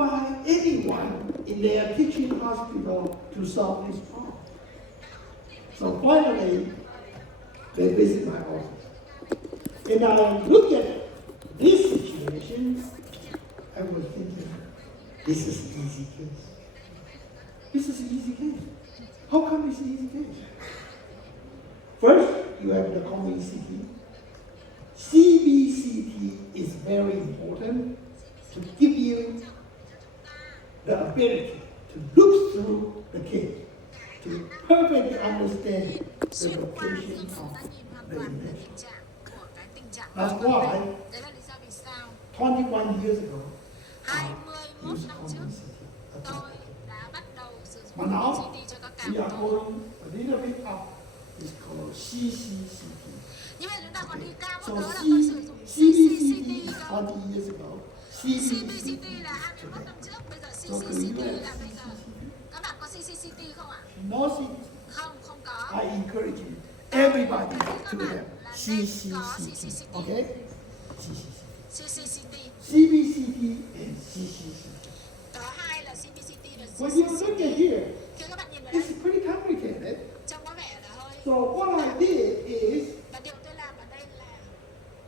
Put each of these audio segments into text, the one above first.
find anyone in their teaching hospital to solve this problem. So finally, they visit my office. And I look at this situation, I was thinking, this is an easy case. This is an easy case. How come it's an easy case? First, you have the common city. CBCT is very important to give you the ability to look through the case, to perfectly understand the location of the image. That's why 21 years ago, I used common city. But now, we are going a little bit up. It's called CCCT. So CBCT is 20 years ago. CBCT là 21 năm trước, bây giờ CCCT là bây giờ. Các bạn có CCCT không ạ? No CCCT. Không có. I encourage you, everybody to have CCCT. Okay? CCCT. CBCT and CCCT. Có hai là CBCT và CCCT. When you look at here, it's pretty complicated. Trông có vẻ là hơi. So what I did is, và điều tôi làm ở đây là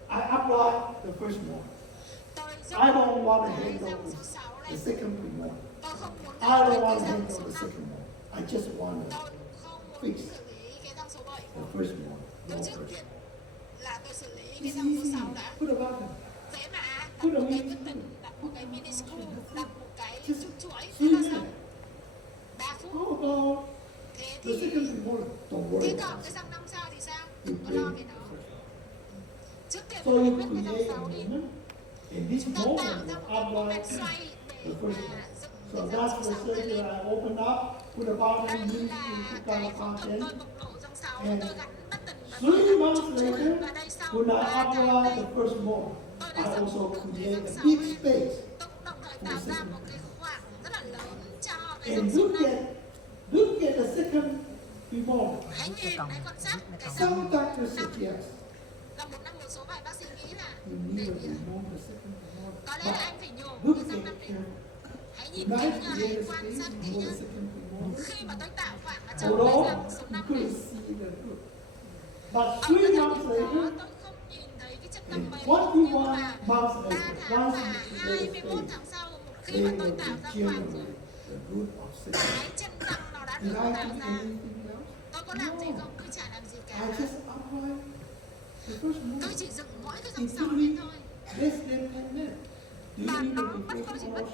I applied the first one. I don't want to handle the second one. I don't want to handle the second one. I just want to fix the first one. No first one. It's easy. Put a button. Put a mini screw. Just 3 minutes. How about the second one? Don't worry about it. So you create a moment. In this moment, apply the first one. So that's the circuit I opened up, put a button in to content. And 3 months later, when I apply the first one, I also create a big space for the second one. And look at the second remote. Some doctors suggest you need to remove the second remote. But look at it. When I create a space, remove the second remote. Although you couldn't see the root. But 3 months later, and 21 months later, once you create a space, they will regenerate the root of second. Did I do anything else? No. I just applied the first one. Tôi chỉ dựng mỗi cái dòng sóng lên thôi. Less than 10 minutes. Và nó mất tôi chỉ mất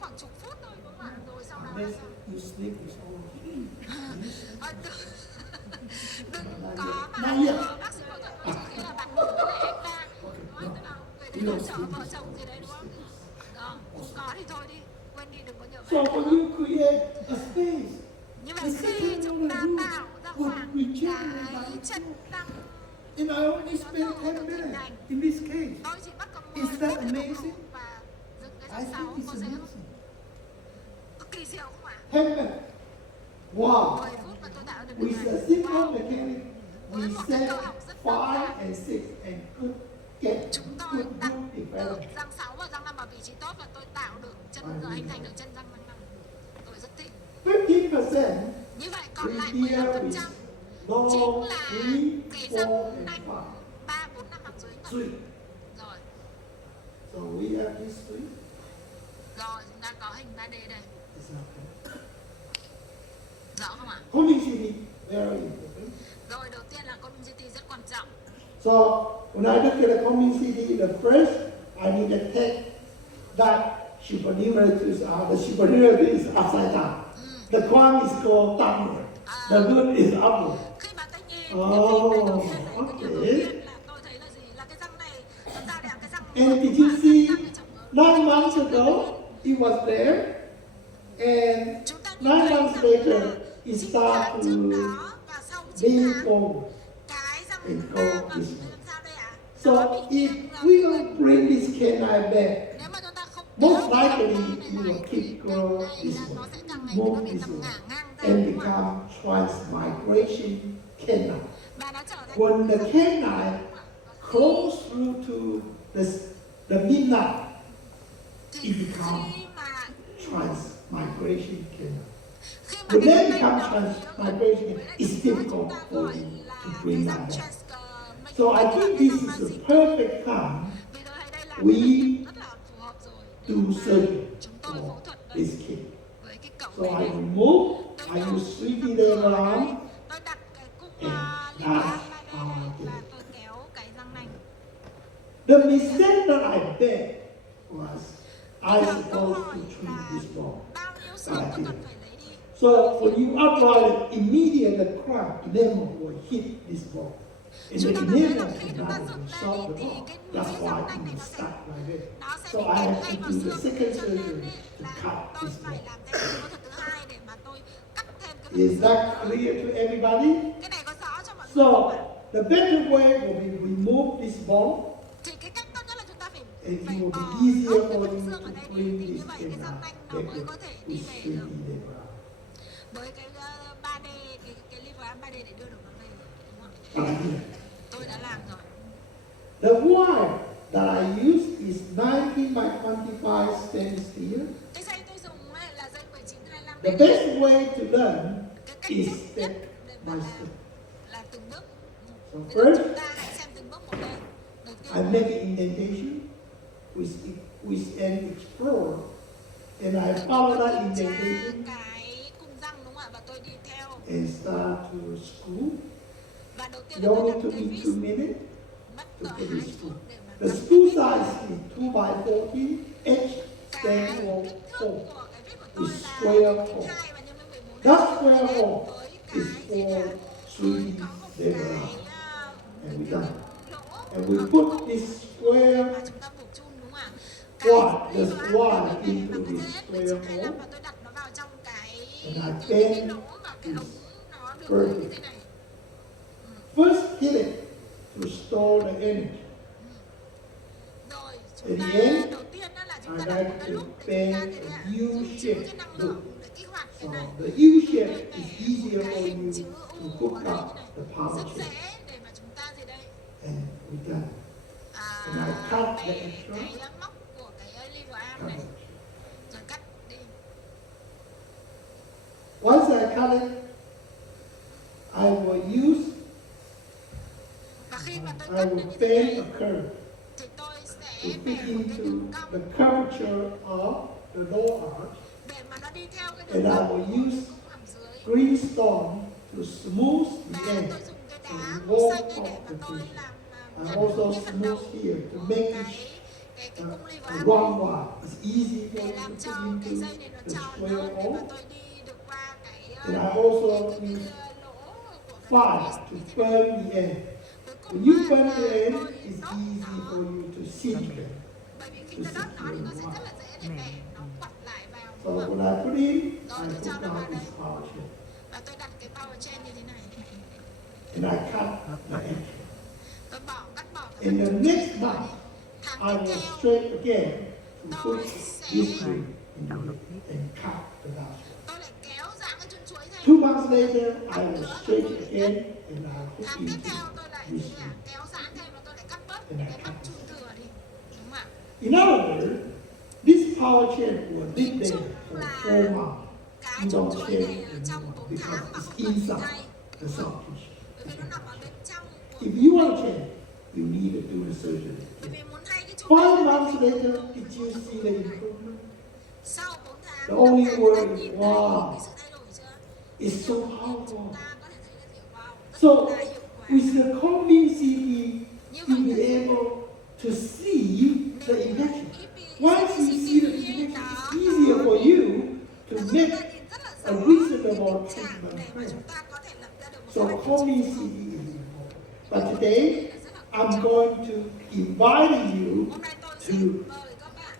khoảng chục phút thôi đúng không ạ? Rồi sau đó là you sleep is over. Đừng có mà bác sĩ phẫu thuật nói trước khi là bạn ngủ với em ta. Nói tức là về đến hỗ trợ vợ chồng gì đấy đúng không? Đó, không có thì thôi đi. Quên đi đừng có nhớ. So when you create a space, như vậy khi chúng ta tạo ra khoảng cái chất năng. And I only spent 10 minutes in this case. Is that amazing? I think it's amazing. 10 minutes. Wow. With a simple mechanic, we set 5 and 6 and could get good development. Răng 6 và răng 5 ở vị trí tốt và tôi tạo được chân hình thành được chân răng răng 5. Tôi rất thích. 15%. Như vậy còn lại 15% chính là cái răng nanh 3, 4, 5 hàm dưới ngực. Rồi. So we have this three. Rồi, chúng ta có hình 3D đây. Rõ không ạ? Community very important. Rồi, đầu tiên là community rất quan trọng. So when I look at the community, the first I need to take that superiority the superiority is upside down. The crown is called downward. The root is upward. Khi mà tôi nhìn cái okay. Tôi thấy là gì? Là cái răng này chúng ta đẹp cái răng. And did you see 9 months ago it was there, and 9 months later it started to lean forward and go this way. So if we don't bring this canine back, most likely you will keep growing this way, move this way, and become transmigration canine. When the canine close through to the midnight, it becomes transmigration camera. Khi mà When cái that dây becomes đầu transmigration, it's difficult ta for gọi you to là bring cái that dây back. transmigration. So I think this is the perfect time Vì tôi thấy đây là we rất là phù hợp rồi để do mà surgery chúng tôi phẫu for thuật đây this kid. với cái cậu So bé I này. remove, Tôi I nhổ use 3D răng laser cửa arm, đây, tôi đặt cái cung and liver that's arm lại how I đây did và it. tôi kéo cái răng nanh. The mistake that I made was I supposed to treat this bone. Bao nhiêu xương tôi cần phải lấy đi. So when you upright it, immediately the crack enamel will hit this bone. And the Chúng ta đã thấy enamel là khi is chúng ta not dựng solve lên the thì bone. cái That's mũi why răng I nanh này can nó sẽ stuck like this. bị So I kẹp have ngay to vào do the xương second cho nên surgery to là cut tôi this phải bone. làm thêm phẫu thuật thứ hai để mà tôi cắt thêm cái phần Is xương. that clear to everybody? Cái này có rõ cho mọi người So không ạ? the better way will be remove this bone, Thì cái cách tốt nhất là chúng ta phải and it phải will bỏ be easier bớt cái for phần you xương to ở đây đi, bring thì this như vậy cái răng camera nanh nó mới có back thể đi with về 3D được. laser. Với cái 3D, cái liver arm 3D để đưa được nó về, đúng không? But I did. Tôi đã làm rồi. The wire that I use is 90 by 25 stainless steel. Cái dây tôi dùng ấy là dây 1925 The mm. best way to learn Cái cách is tốt step nhất để mà by làm step. là từng bước. So Bây giờ first, chúng ta hãy xem từng bước một đây. Đầu I tiên make an indentation with an explorer, and I follow that kiểm tra indentation cái cung răng đúng không ạ? Và tôi đi theo. and start to screw. Và đầu tiên You là tôi only đặt took cái me vis 2 minutes mất to cỡ put 2 this phút screw. để mà The cắt screw cái vít. size is 2 by 40, each Cái stand for kích thước 4. của cái vít của tôi It's là square 1 hole. 2 và nhân với 14 That square với hole cái is gì nhỉ? for Với 3D có một laser cái arm. And we cái done. lỗ And ở we cái put cung this square mà chúng ta buộc chun đúng không ạ? Cái wire, the liver arm wire tôi về into bằng cái this dây square S1925 hole. và tôi đặt nó vào trong cái And I cái bend lỗ và cái ống nó được further. như thế này. First hit it to store the energy. Rồi At chúng the ta end, đầu tiên đó là chúng I ta đặt like một cái to lúc để chúng ta bend thế a ạ, U dự trữ shape cái năng loop. lượng để kích hoạt So cái này. the U Tôi shape vẽ is easier cái for hình you chữ to U hook ở đây up như the này. power Rất chain. dễ để mà chúng ta gì đây? And we done. And I cut the Bẻ extra. cái móc của cái liver arm này rồi cắt đi. Once I cut it, I will use, Và khi mà tôi I cắt will được như thế bend này a curve thì tôi to sẽ fit bẻ một cái into đường cong the curvature of the lower arch. để mà nó đi theo cái And đường I cong will của use cái cung hàm dưới. green stone to smooth Và the end. tôi dùng cái So đá we màu won't xanh đây để pop mà the tôi fish. làm I nhấn also cái phần đầu smooth here to của make cái cung liver a arm wrong này one. It's easy for để you làm to cho put cái into dây này nó the tròn square hơn để mà hole. tôi đi được qua cái And I also cái use lỗ của cái fire vis to như thế này. burn the end. Cuối When cùng you là burn the end, tôi it's đốt easy for nó, you to sit there. bởi vì khi tôi đốt nó thì nó sẽ rất là dễ để bẻ nó quặt lại vào, So đúng không? when I put in, I Rồi tôi cho put nó vào down đây this power chain. và tôi đặt cái power chain như thế này. And I cut the end. Tôi cắt bỏ cái In phần the trung next trên month, tháng I tiếp will theo straight again to tôi put sẽ this ring into it and cut the last one. tôi lại kéo giãn cái chân chuối ra. 2 months later, I will straight it again and I hook Tháng tiếp into theo tôi lại this gì ạ? ring. Kéo giãn thêm và tôi lại cắt bớt cái mắt chun thừa đi, đúng không ạ? In other words, this power chain will live Nhìn there chung for là 4 months. cái You chân don't chuối change này it ở trong anymore 4 because tháng mà it's không cần inside thay, the soft tissue. bởi vì nó nằm ở bên trong của, If you want to change, you need to do the surgery. bởi vì muốn thay cái chun 5 này months later, did you see the improvement? sau 4 tháng The only chúng ta word nhìn thấy wow. cái sự thay đổi chưa? It's so Chúng powerful. ta có thể thấy là gì? Wow, So, rất là hiệu quả. with the combing CT, Như you'll vậy be là able to see the impression. Once you see the CPCT impression, đó it's easier for you to nó giúp make ta nhìn rất là a rõ reasonable cái tình trạng treatment để mà plan. chúng ta có thể lập ra được một So kế hoạch combing điều CT trị is important. But today, I'm going to invite you hôm nay tôi to, sẽ mời các bạn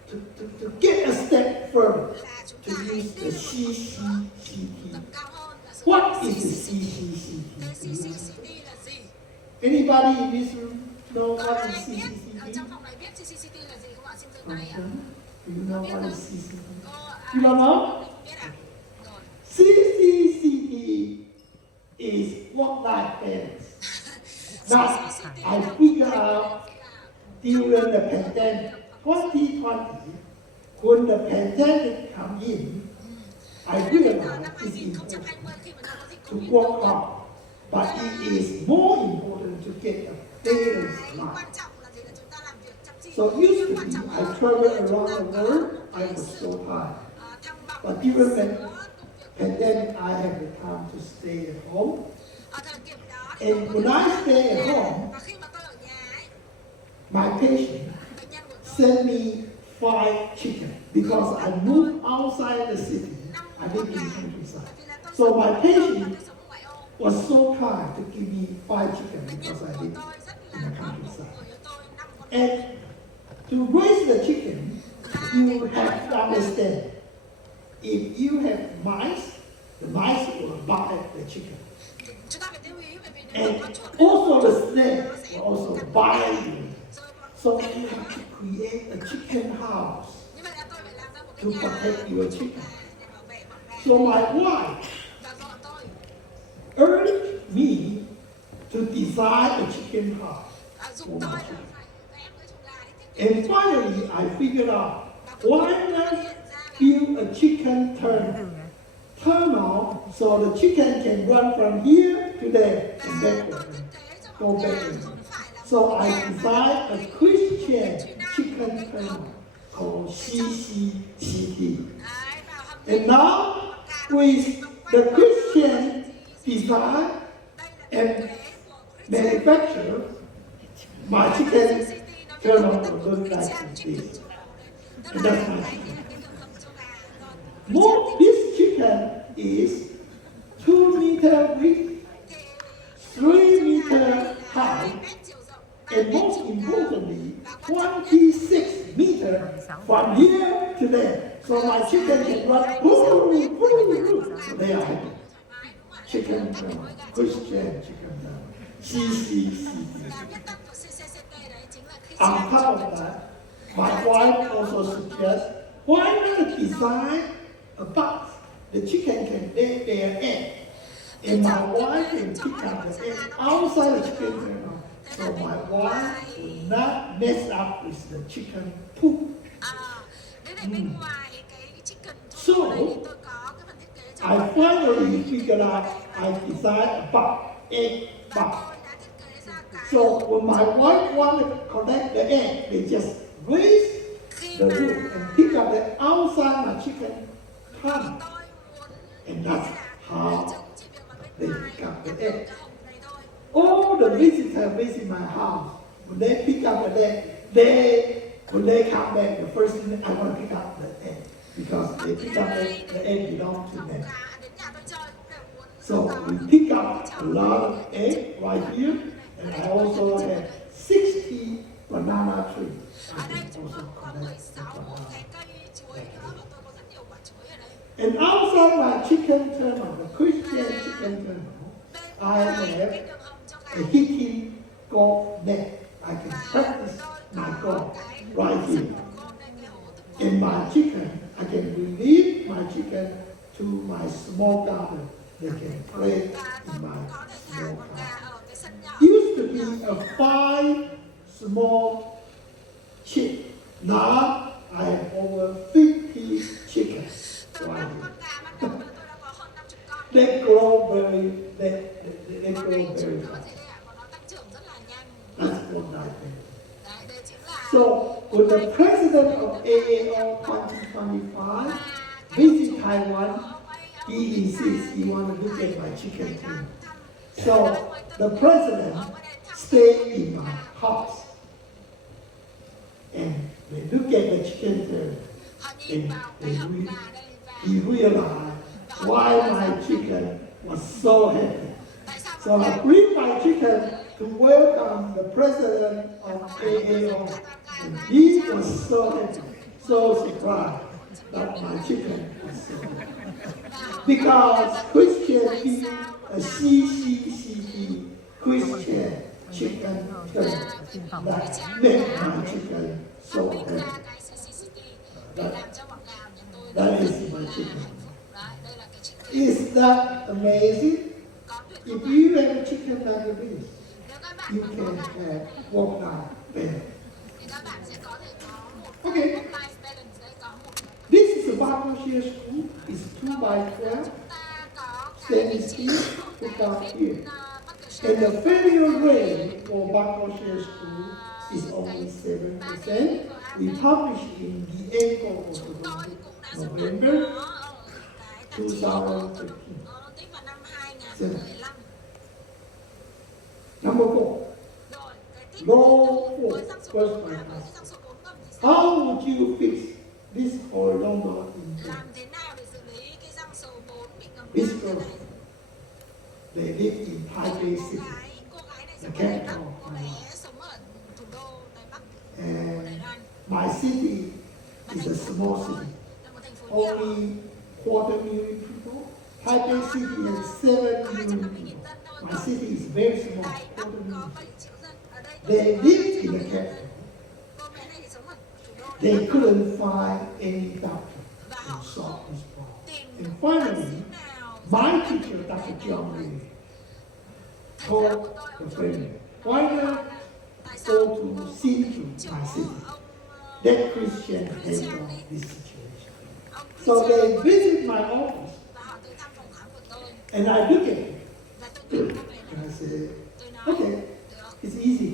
to get a step further, là chúng to ta hãy use đi the một bước nữa CCCT. tầm cao hơn và sử What dụng is the CCCT. Cái CCCT? CCCT là gì? Anybody in this room know Có what ai is biết ở CCCT? trong phòng này biết CCCT là gì không ạ? Xin giơ tay ạ. Do you know what is CCCT? Có ai You don't know? không biết ạ? Rồi. CCCT is work-life balance that CCCT I là figured một out thành during the pandemic 2020 when the pandemic comes in, I realize it's important to work hard, but it is more important to get a better life. So used to be, I traveled around the world, I was so tired. But during the pandemic, I have the time to stay at home. And when I stay at home, my patient sent me 5 chicken because I moved outside the city. I live in the countryside. So my patient was so kind to give me 5 chicken because I live in the countryside. And to raise the chicken, you have to understand, if you have mice, the mice will bite the chicken. And also the snake will also bite you. So you have to create a chicken house to protect your chicken. So my wife urged me to design a chicken house for my chicken. And finally, I figured out, why not build a chicken tunnel so the chicken can run from here to there and backward, go back and forth. So I designed a Christian chicken tunnel called CCCT. And now, with the Christian design and manufacture, my chicken tunnel will look like this. And that's my chicken. This chicken is 2 meters width, 3 meters high, and most importantly, 26 meters from here to there. So my chicken can run, so there I have chicken tunnel, Christian chicken tunnel, CCCT. On top of that, my wife also suggests, why not design a box? The chicken can lay their egg, and my wife can pick up the egg outside the chicken tunnel, so my wife will not mess up with the chicken poop. So, I finally figured out I designed a box, egg box. So when my wife wanted to collect the egg, they just raise the roof and pick up the outside my chicken tunnel. And that's how they pick up the egg. All the visitors visit my house, when they pick up the egg, when they come back, the first thing I want to pick up the egg. Because they pick up the egg belongs to them. So we pick up a lot of egg right here. And I also have 60 banana trees. I can also collect the banana. And outside my chicken tunnel, the Christian chicken tunnel, I have a hitting golf net. I can practice my golf right here. In my chicken, I can release my chicken to my small garden. They can play in my small garden. Used to be a 5 small chick. Now I have over 50 chickens right here. They grow very fast. That's what I think. So when the president of AAO 2025 visit Taiwan, he insists he wants to look at my chicken too. So the president stayed in my house and they look at the chicken tunnel and he realized why my chicken was so happy. So I bring my chicken to welcome the president of AAO, and he was so happy, so surprised that my chicken was so happy. Because Christian people, a CCCT Christian chicken tunnel that made my chicken so happy. That is my chicken. Is that amazing? If you have a chicken like this, you can have work-life balance. Okay. Share School is 2 by 12. Ta có cái Stainless vị trí steel của put cái down vít here. Buckle And the Share. failure rate for Buckle Share School is only 7%. We published in the Anchor Chúng tôi cũng đã giúp đỡ November nó ở cái tạp chí Orthodox 2015. vào năm 2015. Number 4. Rồi, cái tiếp Law theo với 4, răng số verse 4 với 5. răng số 4 ngầm thì sao? How would you fix this horizontal impact? Làm thế nào để xử lý cái răng số 4 bị ngầm This ngang thế girl, này? they live in Taipei City. Cô gái này The sống ở Đài Bắc, capital. cô bé sống ở thủ đô Đài Bắc của And Đài Loan. my city Và is thành a phố small của tôi city. là một thành phố nhỏ. Only 250,000 people. Taipei City has 7 Có million 250.000 people. dân thôi. My Còn city is very small. Đài Bắc 2 có million. 7 triệu dân. Ở đây They tôi live in có the 250.000 capital. dân. Cô bé này thì sống ở thủ đô Đài They Bắc. couldn't find any doctor Và to họ solve không this problem. tìm And được bác sĩ finally, nào. my teacher, Dr. John Lee, told the family, why not go to see to my city? That Christian handled this situation. So they visit my office, Và họ tới thăm phòng khám của tôi. and I look at it, Và tôi nhìn cô bé and này. I said, Tôi nói, okay, được, it's easy.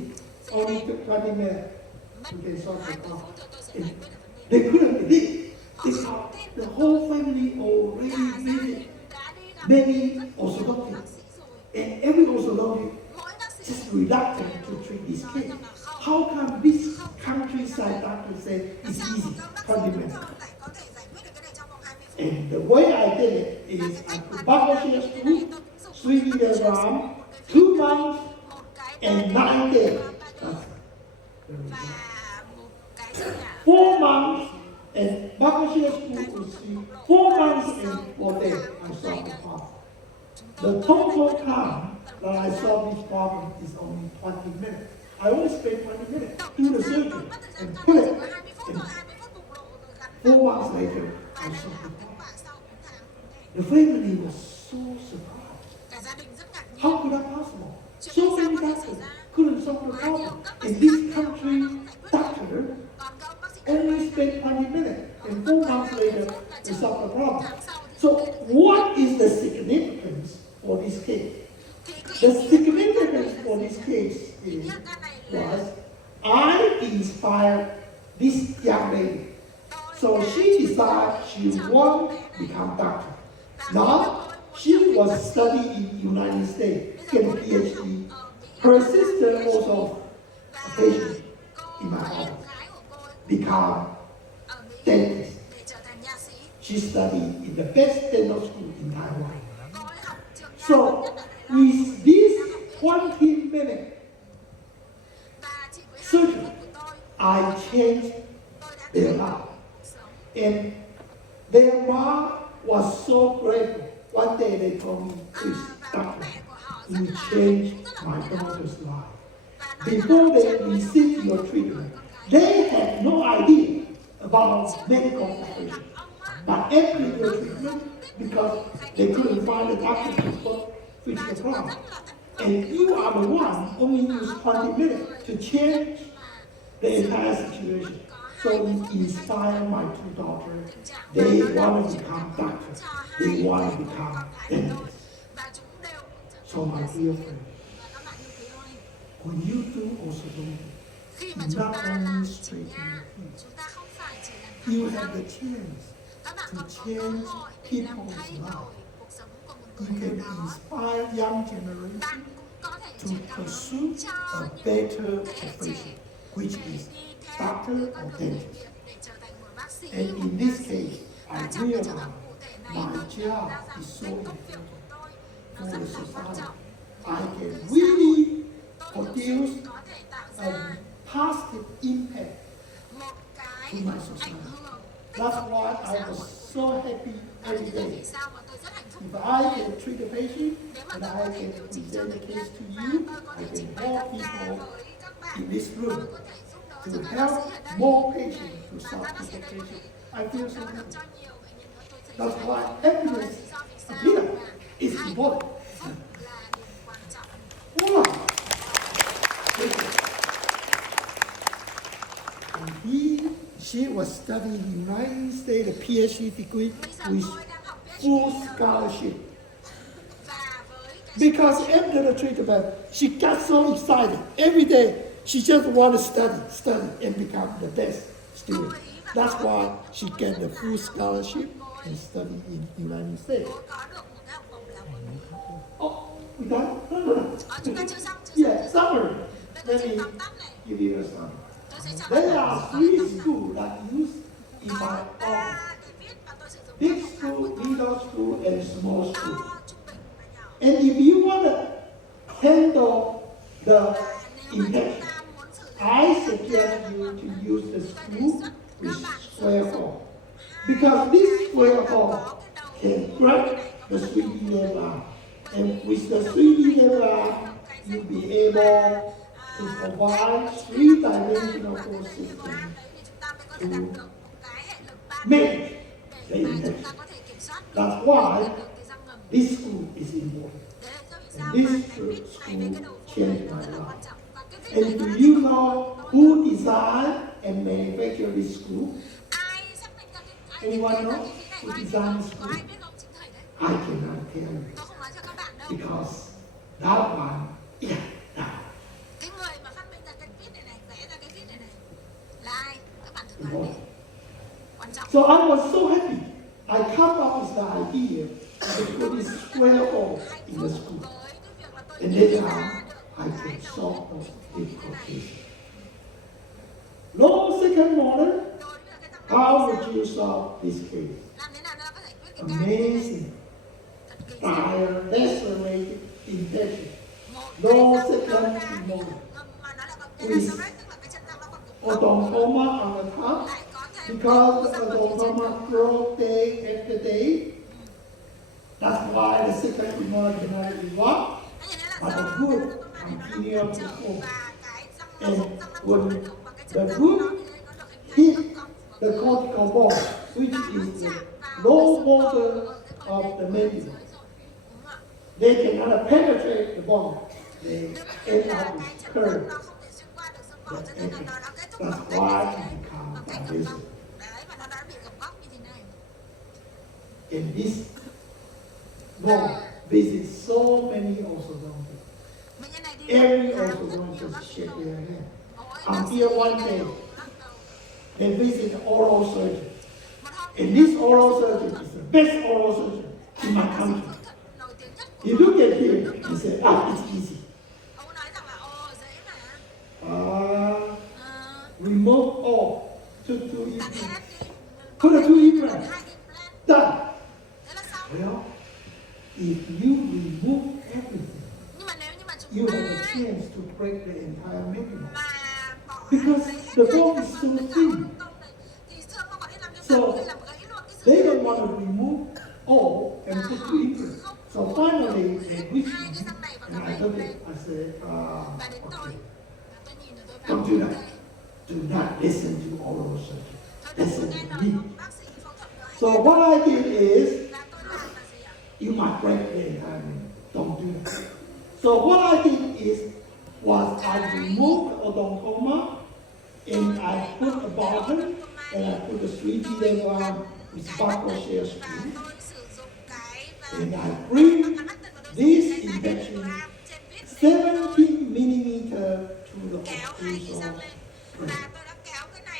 Only took 20 minutes. mất We can solve the 20 problem. phút thôi tôi sẽ giải quyết được vấn đề. They couldn't believe. They thought the whole family already Cả gia visit đình đã đi gặp many rất nhiều orthodontics. bác sĩ rồi. And every orthodontic Mỗi bác sĩ just reluctant to treat this case. How come this countryside doctor said làm it's sao easy, một các bác sĩ 20 thông minutes? thường lại có thể giải quyết được cái này trong vòng 20 phút. And the way I did it Và is cái I cách mà put tôi buckle làm như share thế screw, này, tôi cũng dùng 3 milligram, một 2 months, cái and 9 days. That's the result. và một cái gì cả. 4 months and buckle share screw could see 4 months and 4 days I solved the problem. The total time that I solved this problem is only 20 minutes. I only spent 20 minutes do the surgery and put it. And 4 months later, I solved the problem. The family was so surprised. Cả gia đình rất ngạc nhiên. How could that possible? So many doctors couldn't solve the problem. And this country doctor Còn các ông bác sĩ only spent 20 minutes, and 4 months later, they solved the problem. So, what is the significance for this case? The significance for this case was I inspired this young lady. So she decided she won't become doctor. Now, she was studying in United States, getting a PhD. Her sister also a patient in my office, become dentist. She studied in the best dental school in Taiwan. So, with this 20-minute surgery, I changed their life. And their mom was so grateful. One day they told me, please, doctor, you changed my daughter's life. Before they received your treatment, they had no idea about medical profession. But after your treatment, because they couldn't find a doctor to fix the problem, and you are the one only use 20 minutes to change the entire situation. So it inspired my 2 daughters. They want to become doctors. They want to become dentists. So my dear friend, when you do orthodontics, you not only straighten your teeth, you have the chance to change people's lives. You can inspire young generation to pursue a better profession, which is doctor or dentist. And in this case, I realize my job is so important for the society. I can really produce a positive impact to my society. That's why I was so happy every day. If I can treat a patient and I can present the case to you, I can help people in this room to help more patients to solve this patient. I feel so happy. That's why happiness here is important. Wow. And he She was studying in the United States, a PhD degree Bây giờ with tôi đang học PhD full ở Mỹ scholarship. và với cái Because after the treatment, she got so excited. Every day, she just wanted to study, and become the best student. That's why she get the full scholarship and study in the United States. cô có được một cái học bổng đại học ở Mỹ. Oh, we done? No. Chúng ta chưa xong, chưa Yeah, xong. summary. Bây Let giờ tôi me xin tóm tắt này. give you a summary. Tôi sẽ cho There bạn are một three tóm tắt. schools that use in my Có office. 3 cái viết mà tôi sử dụng Big trong phòng school, khám của middle school, and small tôi. school. To, trung bình và nhỏ. And if you want to handle the Và nếu mà chúng infection, ta muốn sử dụng I suggest you to use the screw with square hole. Because this square hole can grab the 3D level. And with the 3D level, you'll be able to provide three-dimensional force system to manage the infection. That's why this school is important. And this school changed my life. And do you know who designed and manufactured this school? Anyone know who designed this school? I cannot tell you. Because that one, yeah, that. Cái người mà phát minh ra cái viết này này, vẽ ra cái viết này này là ai? Các bạn thử đoán đi. Quan trọng. So I was so happy. I come up with the idea to put this square hole in the school. And then I could solve those difficult cases. No second model, how would you solve this case? Làm thế nào nó có thể quyết cái ca này này. Amazing. Thật kỳ diệu. Fire, lacerated infection. Một No cái second răng nó ra model. mà nó lại còn cái răng rách, tức là cái chân răng nó còn cứng cáp. Odontoma on the top. Lại có thêm Because răng the ở phía trên odontoma nữa. grow day after day. That's why the second model cannot be worked. Thế như thế là But do the good cái này nó continue hỗ trợ before. và cái răng nó And răng nó when không được và cái the chân răng good nó thì nó được hit hình thành the cortical bone, which is the low border of the mandible, they cannot penetrate the bone. They end up with curve. That's why it becomes divisible. And this bone visits so many orthodontists. Every orthodontist shake their head. Until one day, they visit an oral surgeon. And this oral surgeon is the best oral surgeon in my country. He look at him and say, it's easy. Remove all, took 2 implants. Put a 2 implants. Done. Well, if you remove everything, you have a chance to break the entire mandible. Because the bone is so thin. So they don't want to remove all and put 2 implants. So finally, they reached me, and I looked at it, I said, okay, don't do that. Do not listen to oral surgeon. Listen to me. So what I did is, you might break the entire mandible. Don't do that. So what I did is, I removed the odontoma, and I put a bottom, and I put a 3D level with buckle shell screw, and I bring this infection 17 millimeter to the occlusal plane.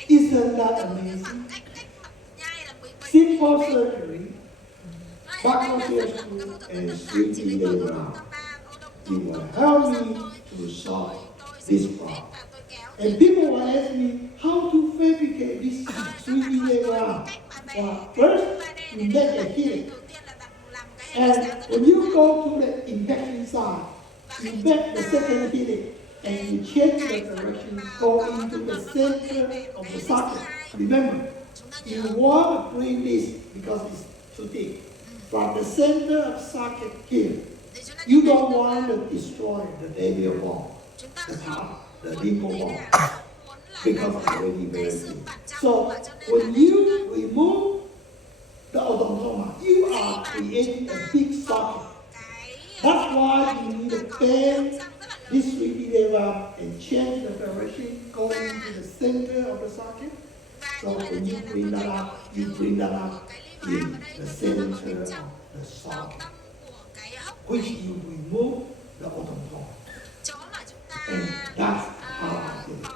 Isn't that amazing? Simple surgery, buckle shell screw, and 3D level. It will help me to solve this problem. And people will ask me how to fabricate this 3D diagram. Well, first, you make a hit. And when you go to the infection side, you make the second hit and you change the direction, go into the center of the socket. Remember, you want to bring this because it's too thick. From the center of socket here, you don't want to destroy the labial bone, the top, the lingual bone, because it's already very thin. So when you remove the odontoma, you are creating a big socket. That's why you need to bend this 3D level and change the direction, go into the center of the socket, So when you bring that up, you bring that up in the center of the socket, which you remove the bottom part. And that's how I did it.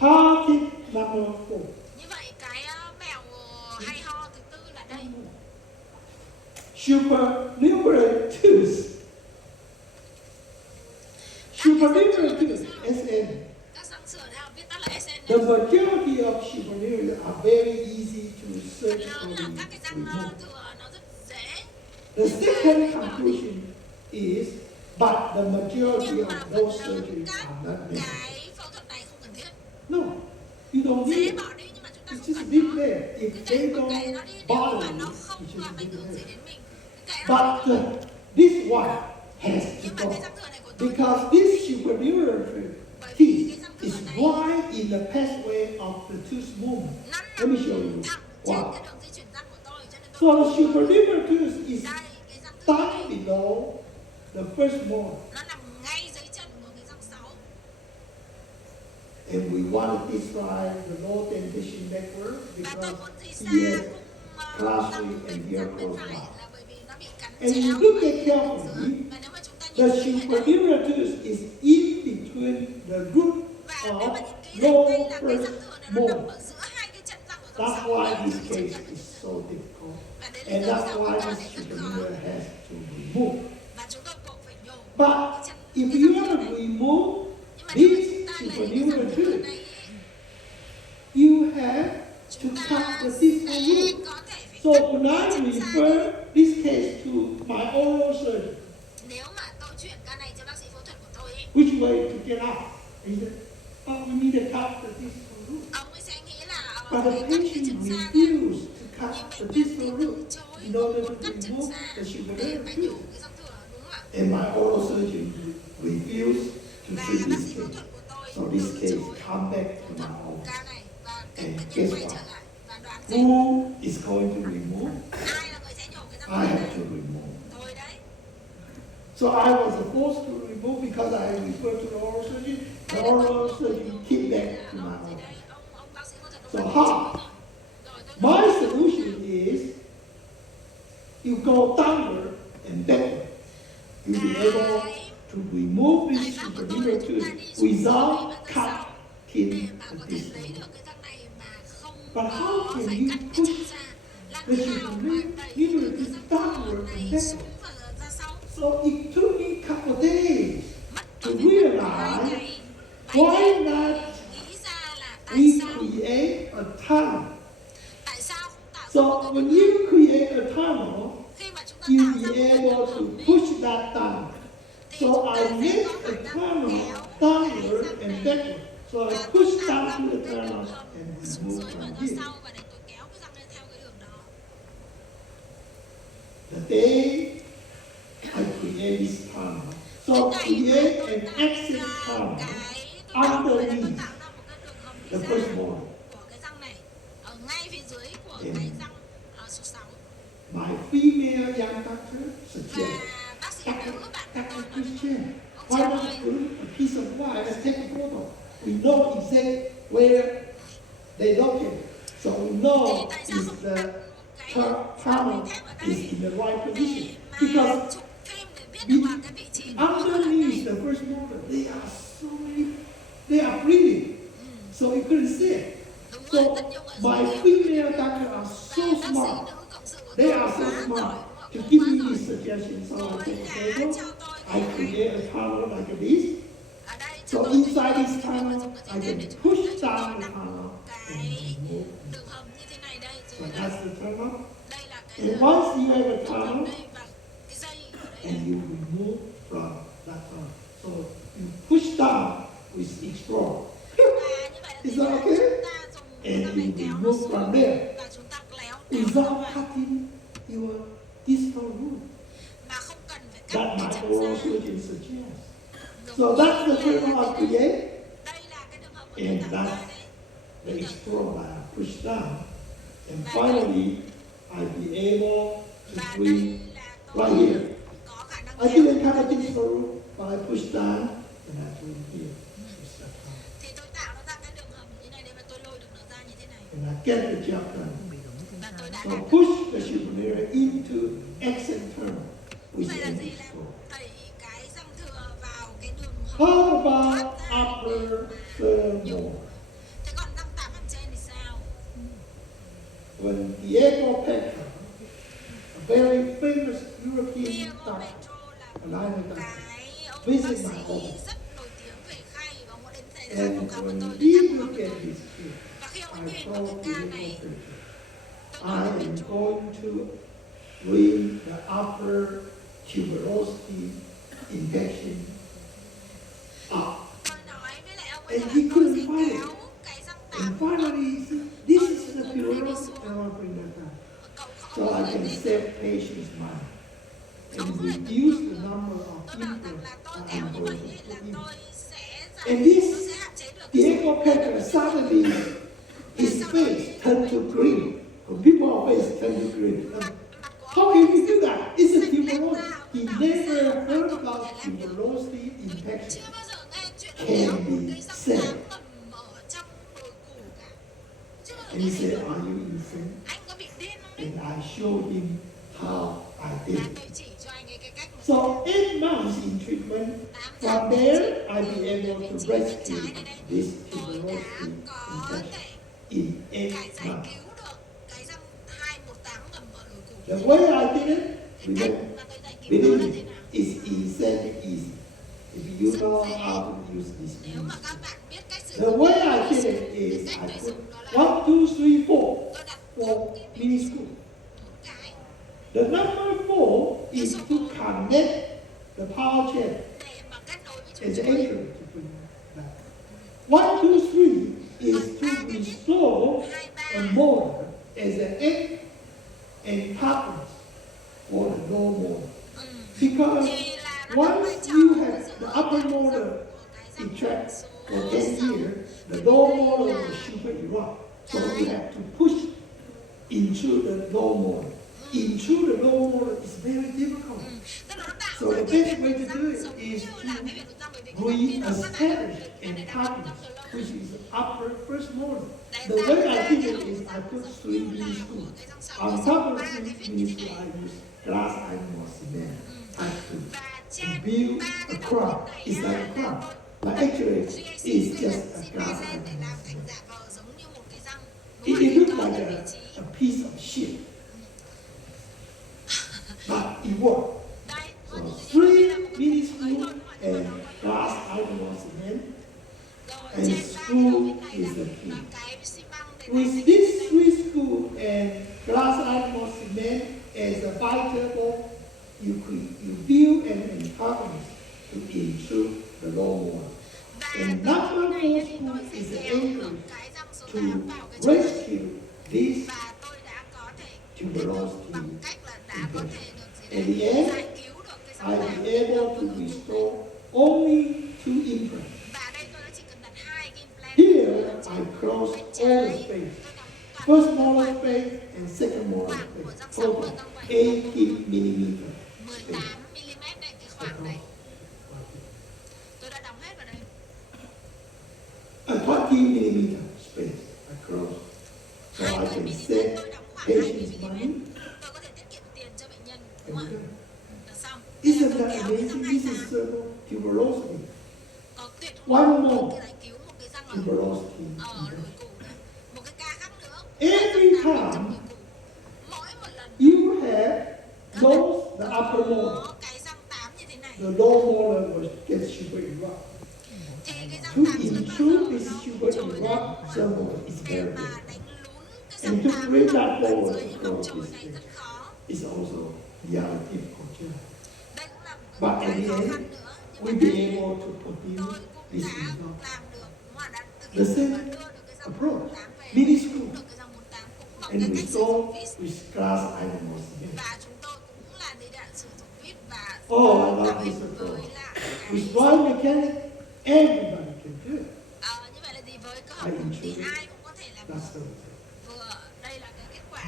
How tip number 4. Như vậy cái mẹo hay ho thứ tư là đây. Supernumerary twos. Supernumerary twos, SN. Các răng sườn hay viết tắt là SN. The majority of supernumerary are very easy to search Phần lớn for là các cái răng remove. thừa nó rất dễ. The second conclusion is, but the majority Nhưng of mà those phần lớn surgeries các are not necessary. cái phẫu thuật này không cần thiết. No, you don't need Dễ it. bỏ đi nhưng mà chúng ta It's không just cần leave nó. there. If Cứ they kệ nó don't đi nếu bother mà nó you, không you làm just ảnh leave hưởng gì it đến there. mình. Cứ kệ nó But đi. this one has to Nhưng mà go. cái răng thừa này của tôi Because this supernumerary teeth is right in the pathway of the tooth movement. nó Let me nằm show you thẳng why. trên cái đường di chuyển răng của tôi cho nên So tôi the supernumerary tooth is đây cái răng thừa down này below the first molar. nó nằm ngay dưới chân của cái răng 6. And we want to describe the low dentition network Và tôi because muốn gì xa he has cũng classically răng and bên here răng bên close phải by. là bởi vì nó bị cắn And chéo you look at ở carefully, và nếu mà chúng ta the nhìn kỹ ở đây supernumerary tooth is in between the root và nếu of mà nhìn kỹ đây, đây là cái lower răng thừa này nó nằm molar. ở giữa hai cái chân răng của răng That's 6 why giữa this cái chân case răng và is chân so răng. difficult. Và đấy là And lý that's do why mà ca this này rất khó supernumerary has to remove. và chúng tôi buộc phải nhổ But cái chân if cái you răng thừa want to này. remove Nhưng mà nếu mà this chúng ta lấy cái supernumerary răng thừa tooth, này ý, you have to chúng cut ta the sẽ distal root. có thể phải So cắt when cái I chân ra refer đi. this case to my oral surgeon, Nếu mà tôi chuyển ca này cho bác sĩ phẫu thuật của tôi ý, which way to get out? He said, oh, we need to cut the distal root. ông ấy sẽ nghĩ là But phải the cắt cái patient chân ra ra. refused to cut Nhưng the bệnh nhân thì distal từ root chối in không order muốn to cắt chân remove ra the để supernumerary phải nhổ tooth. cái răng thừa, đúng không ạ? And my oral surgeon refused to Và treat bác this sĩ phẫu case. thuật của tôi So this từ case chối come back to phẫu my thuật office. ca này và cái And bệnh nhân guess quay what? trở lại và đoán xem Who is going to remove? ai là người sẽ nhổ cái răng I thừa have này. to remove. Tôi đấy. So I was forced to remove because I referred to the oral surgeon. The oral surgeon came back to my Ông gì office. đây? Ông bác sĩ phẫu thuật So ông how? nói rồi. Rồi tôi My nói. solution is you go downward and backward. You'll be able to remove this supernumerary tooth without cutting Để mà the có thể lấy distal. được cái răng này mà không But how có can phải you cắt cái push chân ra. Làm the thế nào mà đẩy supernumerary được cái tooth răng thừa downward này and xuống backward? và ra sau? So it took me a couple of days Mất to tôi phải mất 2 realize ngày. why not Nghĩ ra là tại we sao? create a tunnel. Tại sao không tạo ra So một cái when đường hầm? you create a tunnel, Khi mà chúng ta you'll tạo ra be một cái able đường to hầm ý, push that tunnel. thì So chúng ta I sẽ make có a khả năng tunnel kéo downward cái and răng này backward. So I và push tôi tạo ra down một to the cái đường tunnel hầm and xuống remove dưới và from ra here. sau và để tôi kéo cái răng lên theo cái đường đó. The day I create this tunnel, so Cái ngày mà create tôi an tạo exit ra tunnel tôi tạo ra một cái underneath đường hầm đi the ra first molar. của cái răng này ở ngay phía dưới của Yeah. cái răng số 6. My female young doctor Và suggests, bác sĩ nữ bạn của Dr. tôi nói Christian, ông why Trần don't ơi, you put a piece of wire and take a photo? We know exactly where they locate. So we thì know tại sao if không the đặt một cái tunnel thép ở is đây in the right để position. mà Because chụp phim để biết được là cái vị trí của nó là underneath đây. the first motor, they are so many, they are breathing. So you couldn't see it. Đúng So rồi, tận dụng ở my dưới female doctor are so và bác sĩ smart. nữ cộng sự của They tôi are so quá smart giỏi, to quá give me giỏi. these suggestions. So Cô I ấy take đã a photo. cho tôi I cái create a tunnel like this. ở đây So cho tôi inside cái this việc mà tunnel, dùng cái I dây thép can để chúng push tôi down the đặt tunnel cái and remove. đường hầm như thế này đây So rồi là that's the tunnel. đây là cái And once you have a đường hầm tunnel, đây và cái dây ở đây and này. you remove from that tunnel. So you push down with each straw. Và như vậy là Is tí nữa that okay? chúng ta dùng cái And răng này you kéo nó remove xuống from there và chúng ta kéo kéo ra without ngoài cutting your distal root. mà không cần phải cắt That cái my chân oral ra. surgeon suggests. Đúng So that's the như là tunnel I cái đây. create. Đây là cái đường hầm mà tôi And tạo ra that's đấy. the straw that I push down. And finally, I'll be able to Và đây breathe là tôi right here. có khả năng I kéo didn't cut the distal root, but I pushed down and I breathe here. Push that down. thì tôi tạo nó ra cái đường hầm như này để mà tôi lôi and I get the job done. Và tôi đã So đạt được. push the supernova into accent term with Vậy là an gì? Là explode. đẩy cái răng thừa vào cái đường How hầm thoát about ra upper để mà third nhổ. mole? Thế còn răng 8 hàm trên thì sao? When Diego Petra, a very famous European Diego doctor, Petro là an Irish một doctor, cái ông visit bác my sĩ office. rất nổi tiếng về khay và ông đã đến thế khai báo And cáo với when tôi, he đến khai báo cáo looked với at tôi. his kid, Và khi ông ấy I nhìn vào cái told ca Diego này, Petra, tôi I nói với am Petro, going to bring the upper tuberosity infection up. tôi nói với lại ông ấy And là he tôi couldn't sẽ find kéo it. cái răng And 8 finally, he said, this is the tuberosity, and I bring that down. So I can save patients' money and reduce the number of tôi bảo rằng implants là tôi that kéo I'm như going vậy to là put in. tôi sẽ And tôi this sẽ hạn chế được cái Diego Petra suddenly, his face turned to green. When people face turn to green. How can you do that? It's a tuberosity. He never heard about tuberosity infection. chưa bao giờ nghe chuyện Can kéo be một cái răng saved. 8 ngầm ở trong đồi củ cả. Chưa bao giờ And nghe he thấy said, được. are you insane? Anh có bị điên không đấy? And I showed him how I did Và it. tôi chỉ cho anh ấy cái cách mà So 8 months in treatment, from there I be able to rescue this tôi đã tuberosity có infection thể in 8 giải months. cứu được cái răng 218 ngầm ở đồi củ. The way I did it, Cái cách remember, mà tôi giải cứu nó believe là me, thế nào? it's insanely easy. If you know how to use this Nếu mà means. các bạn biết cách sử The dụng way cái I did sử it dụng, is cái I cách tôi put dùng đó là 1, 2, 3, 4 tôi đặt for cái mini school. 4 cái The number 4 is to connect the power chain để mà kết nối với as chuỗi an chuỗi. anchor to bring it back. 1, 2, 3 is to restore a motor as an anchor and couplers for the low motor. Because Thì là nó đóng vai once trò you giữa have the cái upper răng motor của cái răng eject số or get 6. here, the low motor will super erupt. So you have to push into the low motor. Into the low motor is very difficult. Tức là nó tạo So ra the cái best way việc to răng do it giống is như là cái việc răng, bởi vì to cái răng kia nó phát triển re-establish được and để đặt răng couplers, từ lâu. which is the upper first motor. Để The tạo way ra I cái did it ổ is I răng put giống 3 như mini là screws. của cái răng 6. On Nó top xong of 3 the cái vít mini như thế screw, này. I use glass iron or cement. I could Và trên build 3 a cái đầu crown. vít này It's nhá, like a là crown. tôi But actually, GAC it's cái just gạch a xi glass men lên iron để or làm thành cement. giả vờ giống như một cái răng. Đúng It, rồi, it thì looked có like cái vị a trí. piece of shit. But it worked. Đây, So nó như thế là 3 một cái mini cục ấy screws thôi, đúng không? and glass iron or cement. Rồi And trên 3 cái đầu vít này screw is là the key. là cái xi măng để làm With thành this cái 3 screw and glass iron or cement as a bi-turbo, you build an antagonist to intrude the low motor. và And từ number chỗ này 4 thì screw tôi sẽ is the kéo anchor được cái răng số to 8 vào cái chỗ này. rescue this Và tôi đã có thể kết được tuberosity bằng cách là đã có thể được At gì the đấy, end, giải cứu được cái răng I 8 be able to restore only 2 implants. và đây tôi đã chỉ cần đặt 2 cái implant Here, trên I close bên all trái. the space. Tôi đóng toàn First bộ molar khoảng space and second molar khoảng của space. răng 6 và Total răng 7 18 millimeter 18 space. mm này, cái khoảng này tôi đã đóng hết vào đây. A 20 millimeter space I close. So I 20 can mm save tôi đóng khoảng 20 patients money. mm. Tôi có thể tiết kiệm tiền cho bệnh nhân, đúng And không good. ạ? Được xong. Đây là Isn't tôi that kéo cái răng amazing? This is 28. cervical tuberosity. Có tuyệt One không? more. Tôi giải cứu một cái răng ở Tuberosity. đồi củ này. Một cái ca khác nữa. Every Răng nằm trong time đồi củ. Mỗi một lần you have lost the upper molar, có cái răng 8 như thế này the low molar will get super erupt. thì cái răng To 8 sẽ bao intrude giờ this nó super trồi lên erupt cervical is để very mà difficult. đánh lún cái And răng to 8 bring ở that bên forward dưới to vòng grow trồi this này thing rất khó. is also the other difficult challenge. Đây cũng là một But cái at the khó end, khăn nữa. Nhưng we mà be đây able to produce tôi cũng this đã result. làm được, mà đã thực The hiện và same đưa được cái răng approach, 8 về, mini cũng screw, được cái răng 8 cũng bằng and cái we cách sử dụng saw vít. with glass iron or cement. Và chúng tôi cũng là đi đã sử dụng vít và Oh, I tạo love hình this với approach. lại With cái dry mechanic, everybody can do it. như vậy là gì, với cơ học cũ thì ai cũng có thể làm được. That's the Vừa đây là cái kết quả.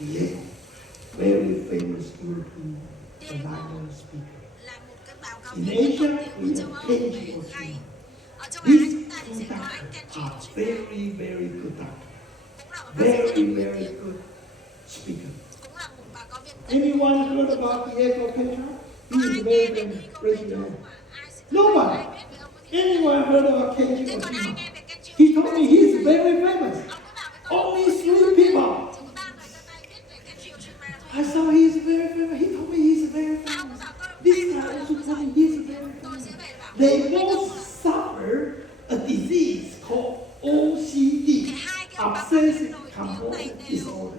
Yeah, very famous European designer speaker. Là một cái báo cáo In viên rất Asia, nổi tiếng we ở châu have Âu plenty về of khay. them. Ở châu Á These chúng ta thì sẽ doctor are very, very good doctor. Very, very good speaker. Anyone heard about Diego Petra? He is very famous. Raise your hand. Nobody. Anyone heard about Kenji Ojima? He told me he's very famous. Only 3 people. I saw he's very famous. He told me he's very famous. This guy also told me he's very famous. They both suffer a disease called OCD, obsessive compulsive disorder.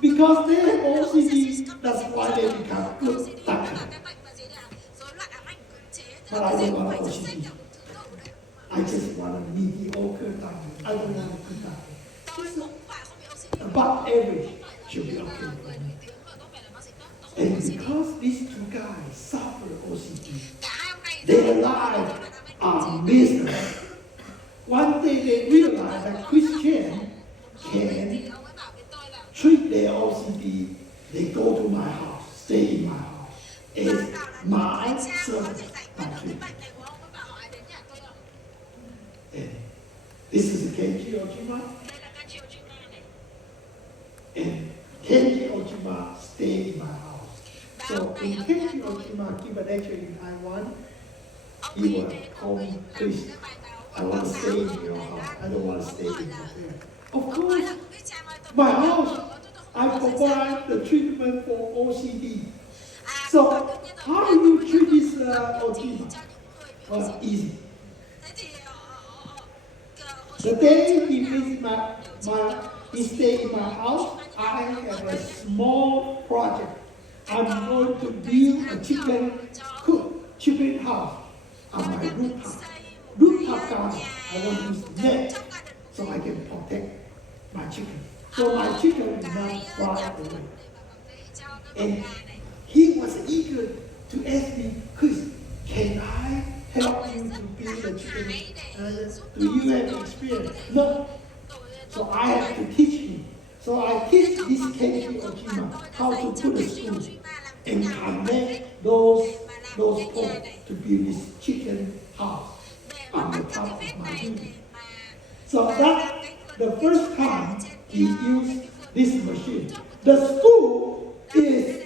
Because they have OCD, that's why they become good doctors. But I don't want OCD. I just want a mediocre doctor. I don't want a good doctor. Above average should be okay. And because these 2 guys suffer OCD, their lives are miserable. One day they realize that Christian can treat their OCD. They go to my house, stay in my house, as my servant, my treatment. And this is Kenji Ojima. And Kenji Ojima stayed in my house. So when Kenji Ojima give a lecture in Taiwan, he will call me, please, I want to stay in your house. I don't want to stay in your house. Of course, my house, I provide the treatment for OCD. So how do you treat this Ojima? Well, easy. The day he visits he stay in my house, I have a small project. I'm going to build a chicken house on my rooftop garden. I want to use net so I can protect my chicken. So my chicken will not fly away. And he was eager to ask me, Chris, can I help you to build a chicken? Do you have experience? No. So I have to teach him. So I teach this Kenji Ojima how to put a screw and connect those poles to build this chicken house on the top of my building. So that's the first time he used this machine. The screw is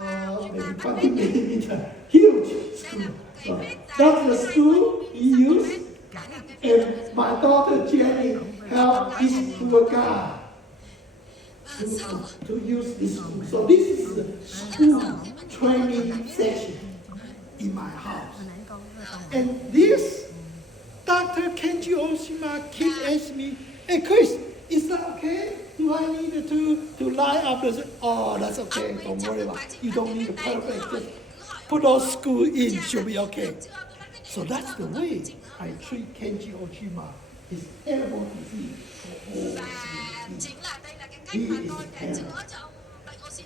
maybe 20 millimeter, huge screw. So that's the screw he used. And my daughter Jenny helped this poor guy to use this screw. So this is the school training session in my house. And this Dr. Kenji Ojima keep asking me, hey Chris, is that okay? Do I need to line up the, oh, that's okay, don't worry about it. You don't need a perfect, just put those screws in, should be okay. So that's the way I treat Kenji Ojima. His terrible disease for OCD. He is terrible.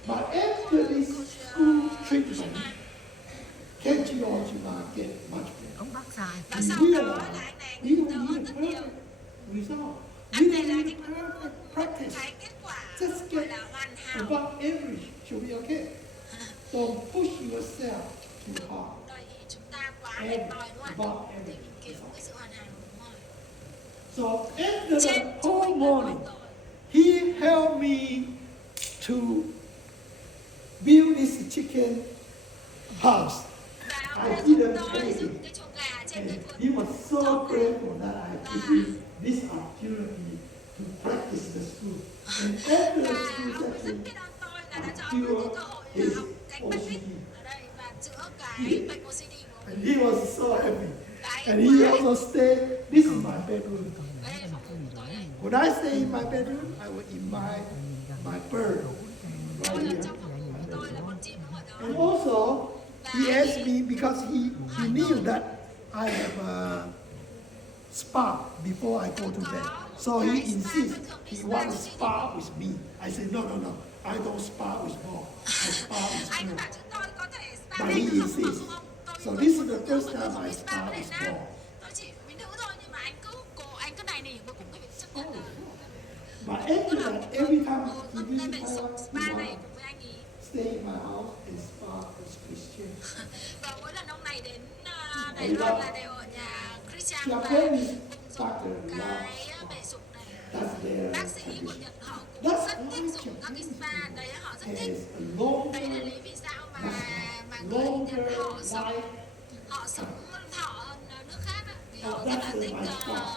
But after this school treatment, Kenji Ojima get much better. We realize we don't need a perfect result. We don't need a perfect practice. Just get above average should be okay. Don't push yourself too hard. Average, above average. So after the whole morning, he helped me to build this chicken house. I didn't pay him. And he was so grateful that I gave him this opportunity to practice the school. And after the school session, I cured his OCD. And he was so happy. And he also stayed, this is my bedroom. When I stay in my bedroom, I will invite my bird right here. And also, he asked me, because he knew that I have a spa before I go to bed. So he insists he wants to spa with me. I said, no, I don't spa with Bob. I spa with her. But he insists. So this is the first time I spa with Bob. But after that, every time he visits Taiwan, he wants to stay in my house and spa with Christian. I love Japanese factor cái love bể sụp này. that's their Bác sĩ của condition. Nhật họ cũng rất thích dùng các cái spa đấy, họ rất thích. Has a longer Đấy là lý vì sao mà người longer Nhật life. họ sống thọ hơn nước khác á, vì họ rất That's là the thích nice part.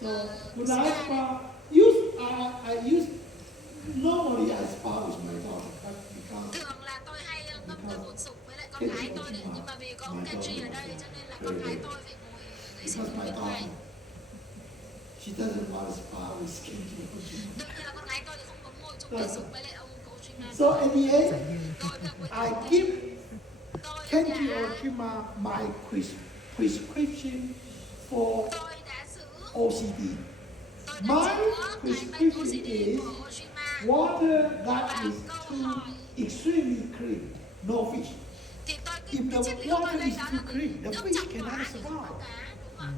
So when spa I đấy. spa, I use normally I spa with my daughter, but because Thường là tôi hay ngâm tôi bột sụp với lại con gái tôi đấy, nhưng mà vì có ông Kenji ở đây cho nên là con gái tôi phải ngồi để sử because dụng my bên ngoài. daughter, she doesn't want to spa with skin. Đương nhiên là con gái tôi thì không có ngồi chung bể sụp với lại ông Kojiman. So in the end, Tôi là cuối I cùng give tôi Kenji đã Ojima my prescription for tôi đã giữ OCD. tôi My đã chữa cái bệnh prescription OCD is của Ojima. water that Và is câu too hỏi extremely clean, no fish. thì tôi If cái the triết lý của tôi water đây is đó too là clean, the nước fish trong cannot quả thì không có survive. cá, đúng không ạ?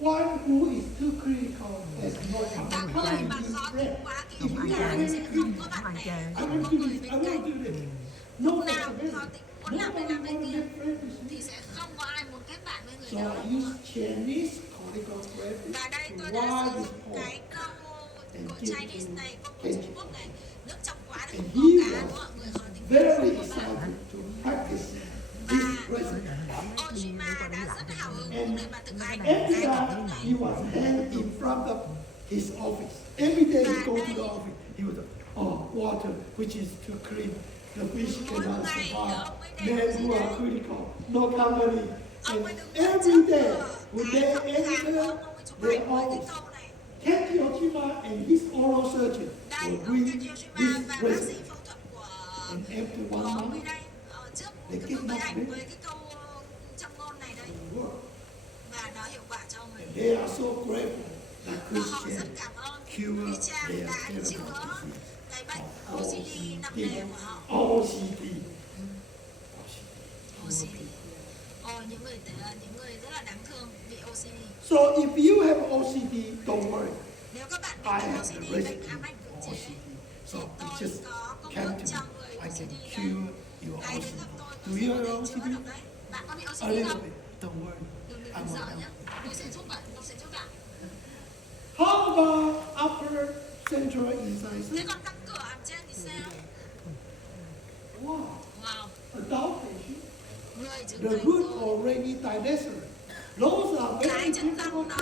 One who is too critical has no Các người capacity mà to khó spread. tính quá If kỳ you cả are thì very sẽ không critical, có bạn bè, I không want có to do người this, I bên want to cạnh. do this. No Lúc nào flexibility. khó tính muốn làm này Nobody làm cái want to kia make friends with me. thì sẽ không có ai muốn kết bạn với người So đó. I use Chinese cortical therapy Và đây to tôi đã why sử this dụng point. cái câu của Chinese này, câu của Trung Quốc này, nước trong quá thì And không có he cá, was đúng không ạ? Người khó tính very không có bạn. excited to practice this present. Ojima đã rất hào hứng And để mà thực hành every cái công thức time này. he was held in front of his office, every day he go to the office, he would water which is too clean, the fish cannot survive, men who are critical, no company. And every day when they enter their office, Kenji Ojima and his oral surgeon Đây, will ông read Kenji Ojima this và bác present. sĩ phẫu thuật And after của one ông month, ấy đây, trước they cái get bước much hành better. với cái câu trong ngôn này đây, It work. và nó hiệu quả cho ông ấy. And they are so grateful that Và họ rất Christian cảm ơn cure Christian their đã terrible chữa disease. cái bệnh OCD nặng nề của họ. OCD. OCD. Những người rất là đáng thương bị OCD. So if you have OCD, don't worry. Nếu các bạn I bị have OCD, the bệnh recipe ám ảnh cưỡng for chế, OCD. So thì it tôi just có công came thức to cho me. người I can OCD đây. cure your Hãy đến OCD. gặp tôi Do sẽ you có have thể OCD? chữa được đấy. Bạn có bị A OCD little không? bit. Don't worry. Đừng I đừng will sợ help. nhé. Tôi sẽ giúp bạn, tôi sẽ giúp bạn. How about upper central Thế incisor? còn các cửa hàm trên thì sao? Wow. Wow, Adult patient. người trưởng The thành root rồi. already dilated. Those are Cái very chân răng difficult nó